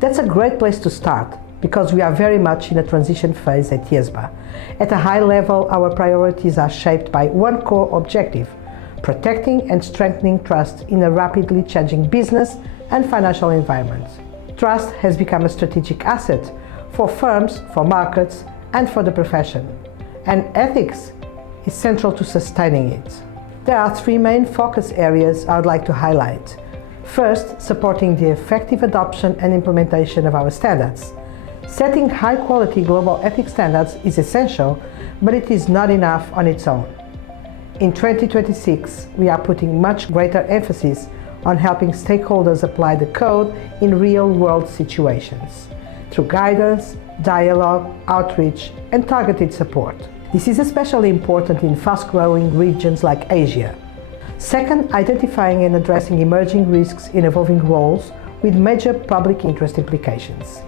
That's a great place to start, because we are very much in a transition phase at IESBA. At a high level, our priorities are shaped by one core objective: protecting and strengthening trust in a rapidly changing business and financial environment. Trust has become a strategic asset for firms, for markets, and for the profession, and ethics is central to sustaining it. There are three main focus areas I would like to highlight. First, supporting the effective adoption and implementation of our standards. Setting high-quality global ethics standards is essential, but it is not enough on its own. In 2026, we are putting much greater emphasis on helping stakeholders apply the code in real-world situations, through guidance, dialogue, outreach, and targeted support. This is especially important in fast-growing regions like Asia. Second, identifying and addressing emerging risks in evolving roles with major public interest implications.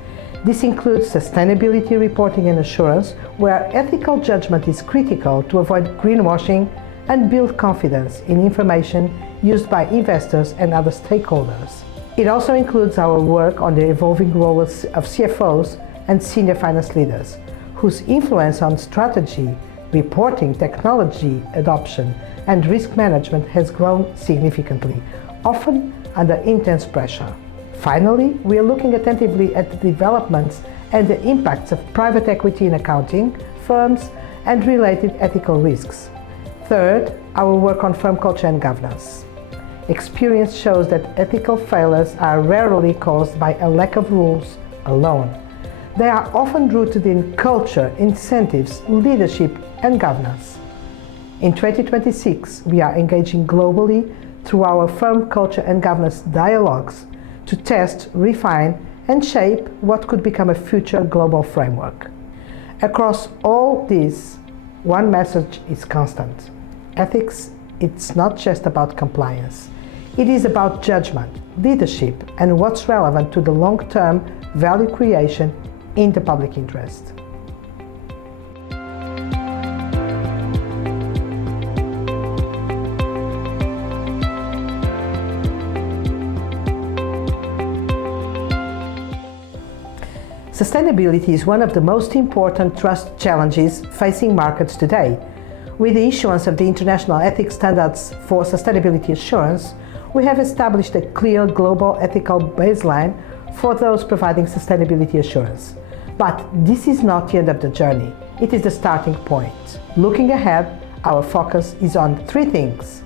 This includes sustainability reporting and assurance, where ethical judgment is critical to avoid greenwashing and build confidence in information used by investors and other stakeholders. It also includes our work on the evolving role of CFOs and senior finance leaders, whose influence on strategy, reporting, technology adoption, and risk management has grown significantly, often under intense pressure. Finally, we are looking attentively at the developments and the impacts of private equity in accounting, firms, and related ethical risks. Third, our work on firm culture and governance. Experience shows that ethical failures are rarely caused by a lack of rules alone. They are often rooted in culture, incentives, leadership, and governance. In 2026, we are engaging globally through our firm culture and governance dialogues to test, refine, and shape what could become a future global framework. Across all this, one message is constant. Ethics, it's not just about compliance. It is about judgment, leadership, and what's relevant to the long-term value creation in the public interest. Sustainability is one of the most important trust challenges facing markets today. With the issuance of the International Ethics Standards for Sustainability Assurance, we have established a clear global ethical baseline for those providing sustainability assurance. But this is not the end of the journey. It is the starting point. Looking ahead, our focus is on three things.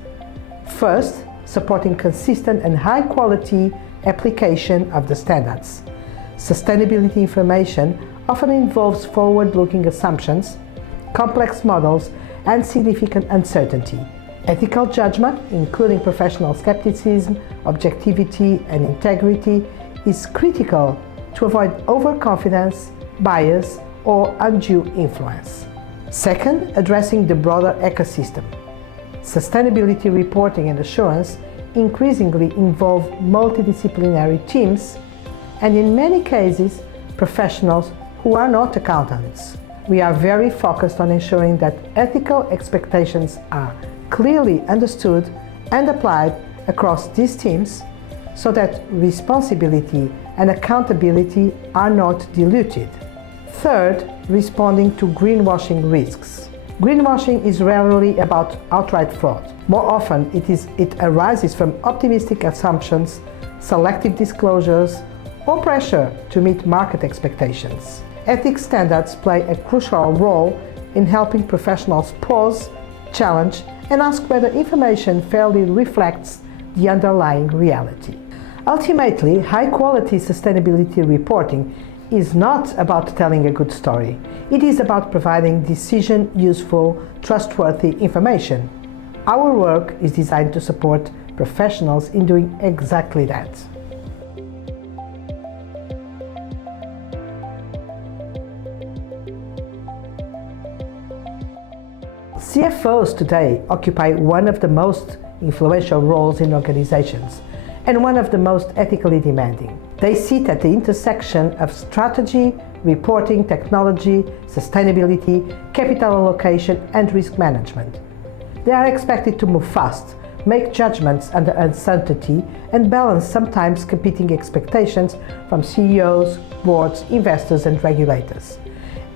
First, supporting consistent and high-quality application of the standards. Sustainability information often involves forward-looking assumptions, complex models, and significant uncertainty. Ethical judgment, including professional skepticism, objectivity, and integrity, is critical to avoid overconfidence, bias, or undue influence. Second, addressing the broader ecosystem. Sustainability reporting and assurance increasingly involve multidisciplinary teams and, in many cases, professionals who are not accountants. We are very focused on ensuring that ethical expectations are clearly understood and applied across these teams so that responsibility and accountability are not diluted. Third, responding to greenwashing risks. Greenwashing is rarely about outright fraud. More often, it arises from optimistic assumptions, selective disclosures, or pressure to meet market expectations. Ethics standards play a crucial role in helping professionals pause, challenge, and ask whether information fairly reflects the underlying reality. Ultimately, high-quality sustainability reporting is not about telling a good story. It is about providing decision-useful, trustworthy information. Our work is designed to support professionals in doing exactly that. CFOs today occupy one of the most influential roles in organizations and one of the most ethically demanding. They sit at the intersection of strategy, reporting, technology, sustainability, capital allocation, and risk management. They are expected to move fast, make judgments under uncertainty, and balance sometimes competing expectations from CEOs, boards, investors, and regulators.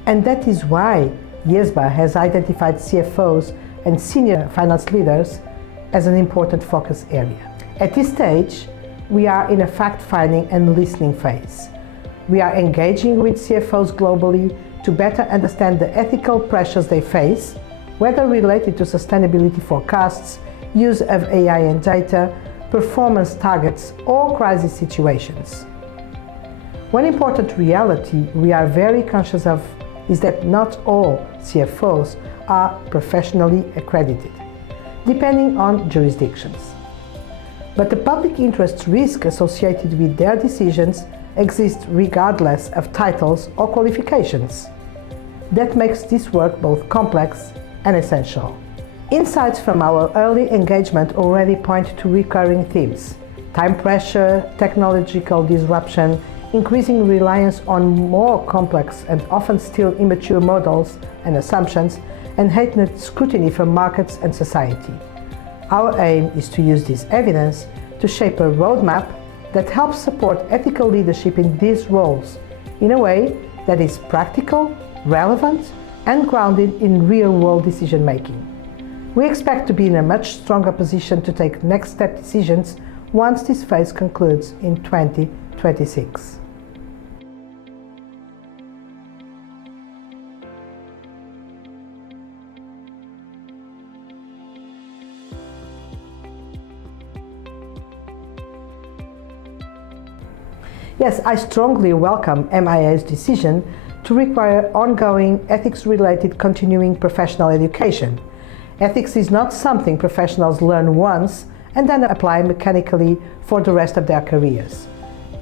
And that is why IESBA has identified CFOs and senior finance leaders as an important focus area. At this stage, we are in a fact-finding and listening phase. We are engaging with CFOs globally to better understand the ethical pressures they face, whether related to sustainability forecasts, use of AI and data, performance targets, or crisis situations. One important reality we are very conscious of is that not all CFOs are professionally accredited, depending on jurisdictions. But the public interest risk associated with their decisions exists regardless of titles or qualifications. That makes this work both complex and essential. Insights from our early engagement already point to recurring themes: time pressure, technological disruption, increasing reliance on more complex and often still immature models and assumptions, and heightened scrutiny from markets and society. Our aim is to use this evidence to shape a roadmap that helps support ethical leadership in these roles in a way that is practical, relevant, and grounded in real-world decision-making. We expect to be in a much stronger position to take next step decisions once this phase concludes in 2026. Yes, I strongly welcome MIA's decision to require ongoing ethics-related continuing professional education. Ethics is not something professionals learn once and then apply mechanically for the rest of their careers.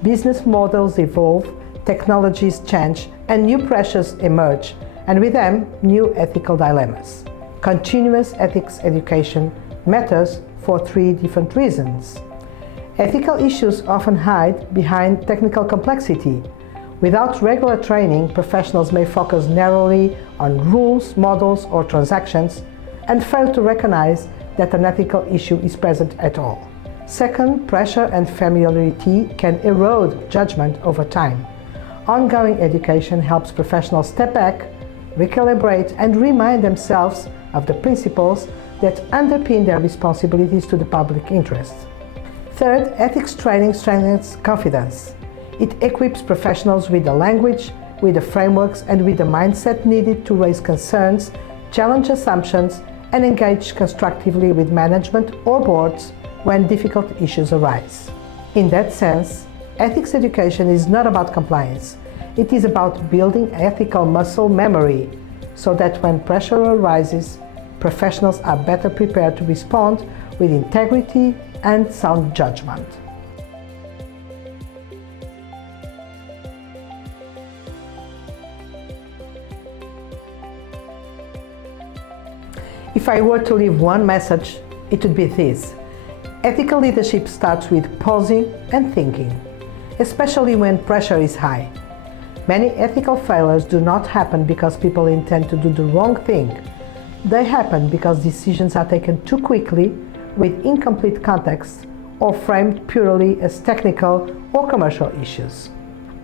Business models evolve, technologies change, and new pressures emerge, and with them, new ethical dilemmas. Continuous ethics education matters for three different reasons. Ethical issues often hide behind technical complexity. Without regular training, professionals may focus narrowly on rules, models, or transactions and fail to recognize that an ethical issue is present at all. Second, pressure and familiarity can erode judgment over time. Ongoing education helps professionals step back, recalibrate, and remind themselves of the principles that underpin their responsibilities to the public interest. Third, ethics training strengthens confidence. It equips professionals with the language, with the frameworks, and with the mindset needed to raise concerns, challenge assumptions, and engage constructively with management or boards when difficult issues arise. In that sense, ethics education is not about compliance. It is about building ethical muscle memory so that when pressure arises, professionals are better prepared to respond with integrity and sound judgment. If I were to leave one message, it would be this: ethical leadership starts with pausing and thinking, especially when pressure is high. Many ethical failures do not happen because people intend to do the wrong thing. They happen because decisions are taken too quickly, with incomplete context, or framed purely as technical or commercial issues.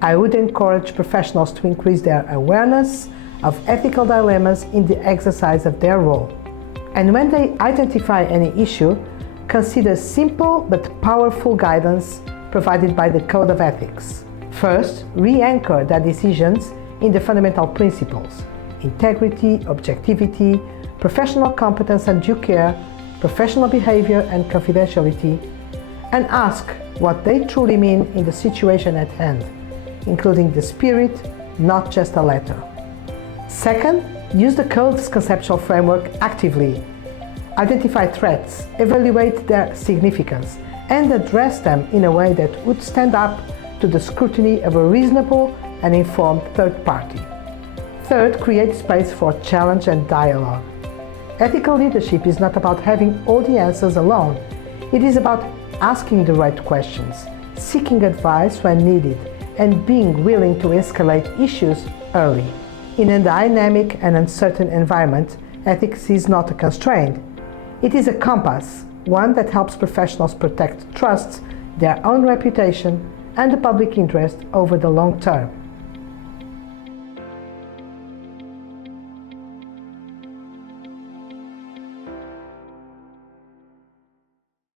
I would encourage professionals to increase their awareness of ethical dilemmas in the exercise of their role. And when they identify any issue, consider simple but powerful guidance provided by the Code of Ethics. First, re-anchor their decisions in the fundamental principles: integrity, objectivity, professional competence and due care, professional behavior and confidentiality, and ask what they truly mean in the situation at hand, including the spirit, not just a letter. Second, use the Code's conceptual framework actively. Identify threats, evaluate their significance, and address them in a way that would stand up to the scrutiny of a reasonable and informed third party. Third, create space for challenge and dialogue. Ethical leadership is not about having all the answers alone. It is about asking the right questions, seeking advice when needed, and being willing to escalate issues early. In a dynamic and uncertain environment, ethics is not a constraint. It is a compass, one that helps professionals protect trusts, their own reputation, and the public interest over the long term.